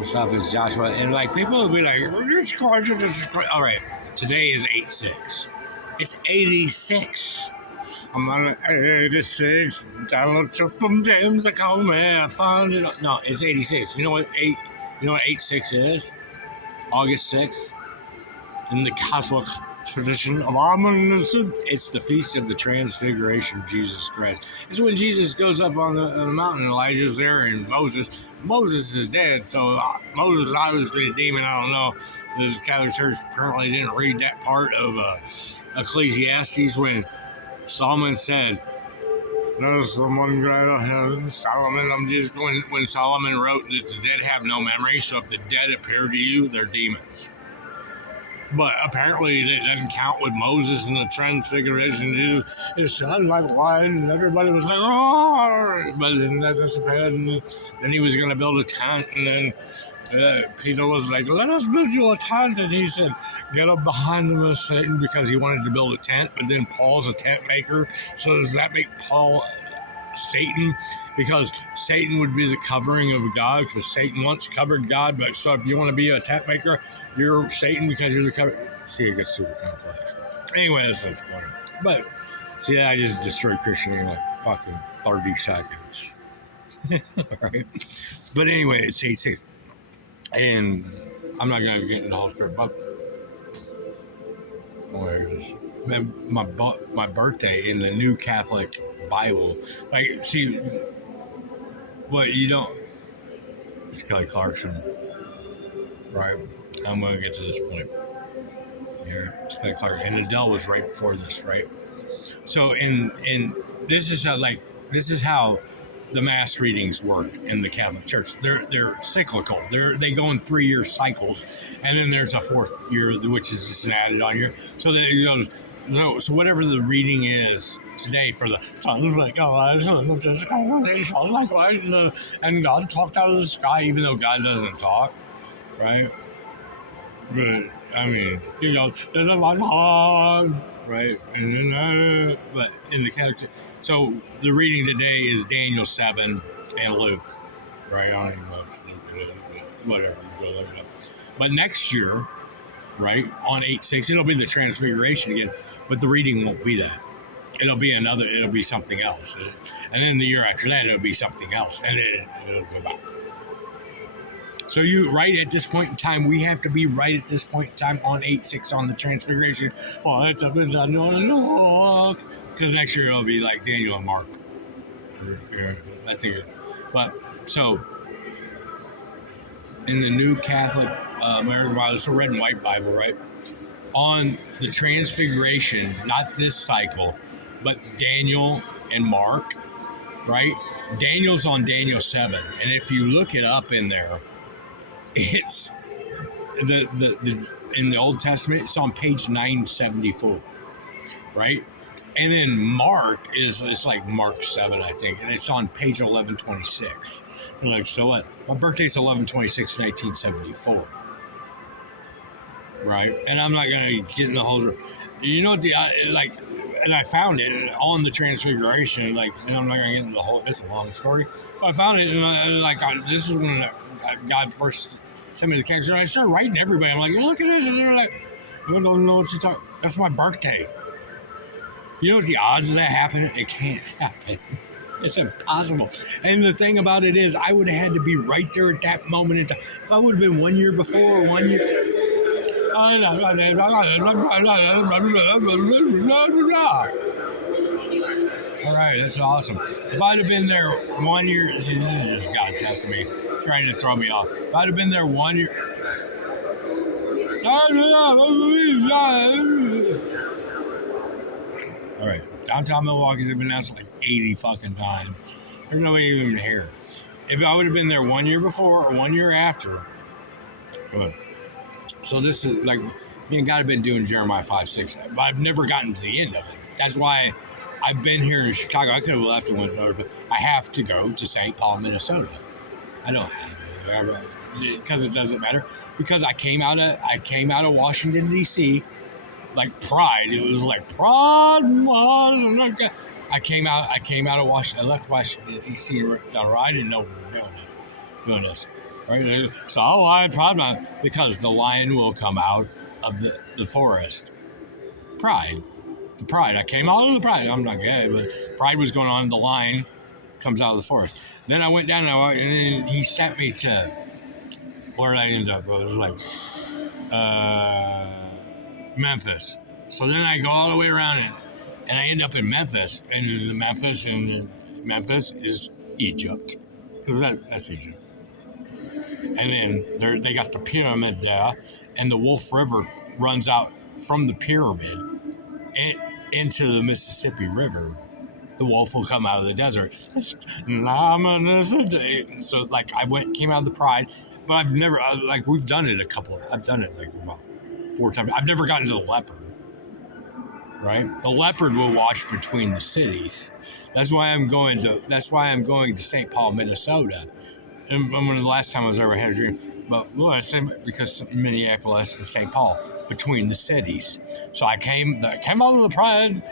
What's up? It's Joshua. And like people will be like, it's crazy, it's crazy. All right, today is 8/6. It's 86. I'm on 86. Download some James. They call me. I found it. No, it's 86. You know what 8/6 is? August 6th. In the Catholic tradition of Arminianism, it's the feast of the Transfiguration of Jesus Christ. It's when Jesus goes up on the mountain. Elijah's there, and Moses is dead. So Moses is obviously a demon. I don't know. The Catholic Church apparently didn't read that part of Ecclesiastes when Solomon said, "There's someone greater than Solomon." When Solomon wrote that the dead have no memory, so if the dead appear to you, they're demons. But apparently it doesn't count with Moses and the Transfiguration. Jesus, it sounded like wine, and everybody was like, "Oh!" But then that disappeared, and then he was going to build a tent, and then Peter was like, "Let us build you a tent," and he said, "Get up behind him, Satan," because he wanted to build a tent. But then Paul's a tent maker, so does that make Paul Satan? Because Satan would be the covering of God, because Satan once covered God. But so if you want to be a tent maker, you're Satan because you're the cover. See, it gets super complex. Anyway, that's the point. But see, I just destroyed Christianity in like fucking 30 seconds. Right? But anyway, it's 8/6. And I'm not going to get into the whole story, but where is my birthday in the New Catholic Bible? Like, see, what you don't. It's Kelly Clarkson, right? I'm going to get to this point here. It's Kelly Clarkson, and Adele was right before this, right? So, in this is how the mass readings work in the Catholic Church. They're cyclical. They go in 3-year cycles, and then there's a fourth year, which is just added on here. So that it goes. So whatever the reading is today for the sounds like God, sounds like God, and God talked out of the sky, even though God doesn't talk, right? But I mean, there's a lot of God, right? And then, but in the Catholic. So the reading today is Daniel 7 and Luke, right? I don't even know if Luke is, but whatever. Go look it up. But next year, right, on 8/6, it'll be the Transfiguration again, but the reading won't be that. It'll be something else. And then the year after that, it'll be something else, and it'll go back. So right at this point in time, we have to be right at this point in time on 8/6 on the Transfiguration. Because next year it'll be like Daniel and Mark. I think. But so in the New Catholic American Bible, it's a red and white Bible, right? On the Transfiguration, not this cycle, but Daniel and Mark, right? Daniel's on Daniel 7, and if you look it up in there, it's the in the Old Testament, it's on page 974, right? And then Mark it's like Mark 7, I think, and it's on page 1126. I'm like, so what? My birthday's 11/26, 1974, right? And I'm not gonna get in the whole. You know what and I found it on the Transfiguration, like, and I'm not gonna get into the whole. It's a long story, but I found it, and this is when God first sent me the cancer. And I started writing to everybody. I'm like, look at this, and they're like, I don't know what you're talking. That's my birthday. You know what the odds of that happening? It can't happen. It's impossible. And the thing about it is, I would have had to be right there at that moment in time. If I would have been 1 year before, 1 year. All right, that's awesome. If I'd have been there 1 year, this is just God testing me, trying to throw me off. If I'd have been there 1 year. All right, downtown Milwaukee has been announced like 80 fucking times. There's nobody even here. If I would have been there 1 year before or 1 year after. So this is like, me and God have been doing Jeremiah 5/6, but I've never gotten to the end of it. That's why I've been here in Chicago. I could have left and went north, but I have to go to St. Paul, Minnesota. I don't have to, because it doesn't matter. Because I came out of Washington, D.C., like Pride. It was like Pride. I came out of Washington. I left Washington D.C. down the road. I didn't know we were doing this. Right? So I Pride Month because the lion will come out of the forest. Pride. The Pride. I came out of the Pride. I'm not gay, but Pride was going on. The lion comes out of the forest. Then I went down and then he sent me to where did I end up? It was like Memphis. So then I go all the way around and I end up in Memphis. And Memphis is Egypt. Because that's Egypt. And then they got the pyramid there, and the Wolf River runs out from the pyramid into the Mississippi River. The wolf will come out of the desert. So like came out of the Pride, but I've never we've done it I've done it like about 4 times. I've never gotten to the leopard. Right, the leopard will watch between the cities. That's why I'm going to St. Paul, Minnesota. And when the last time I was ever had a dream, but I say because Minneapolis and St. Paul between the cities. So I came out of the Pride.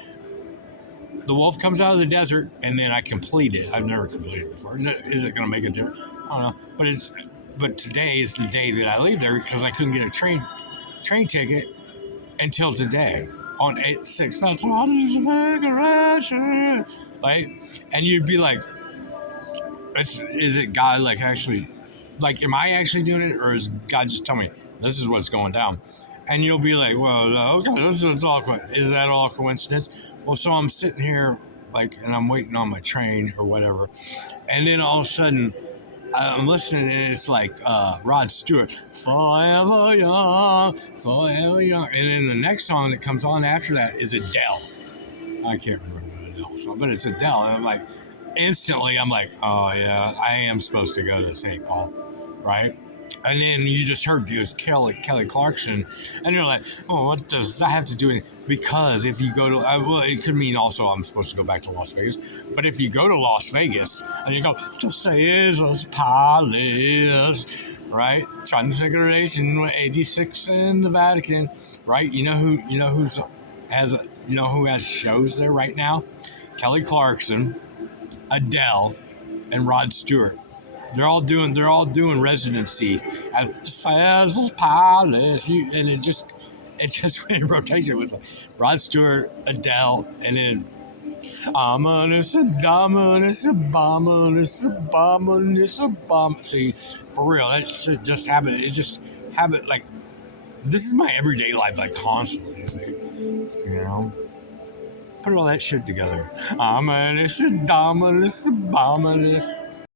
The wolf comes out of the desert, and then I complete it. I've never completed it before. Is it going to make a difference? I don't know. But today is the day that I leave there because I couldn't get a train ticket until today on 8/6. That's what is regulation. Like, and you'd be like, is it God actually, am I actually doing it, or is God just telling me this is what's going down? And you'll be like, well, okay, is that all coincidence? Well, so I'm sitting here and I'm waiting on my train or whatever, and then all of a sudden I'm listening and it's Rod Stewart, forever young, and then the next song that comes on after that is Adele. I can't remember the Adele song, but it's Adele, and I'm instantly, I'm like, oh yeah, I am supposed to go to St. Paul, right? And then you just heard it was Kelly Clarkson, and you're like, oh, what does that have to do with it? Because if you go to, well, it could mean also I'm supposed to go back to Las Vegas, but if you go to Las Vegas and you go to Caesar's Palace, right? Transfiguration 86 in the Vatican, right? You know who has shows there right now? Kelly Clarkson, Adele, and Rod Stewart. They're all doing residency at Caesar's Palace, and it just went in rotation. It was Rod Stewart, Adele, and then ominous, ominous, ominous, ominous, ominous. See, for real, that should just have it. It just have it this is my everyday life, constantly. You know. Put all that shit together. Ominous, ominous, ominous.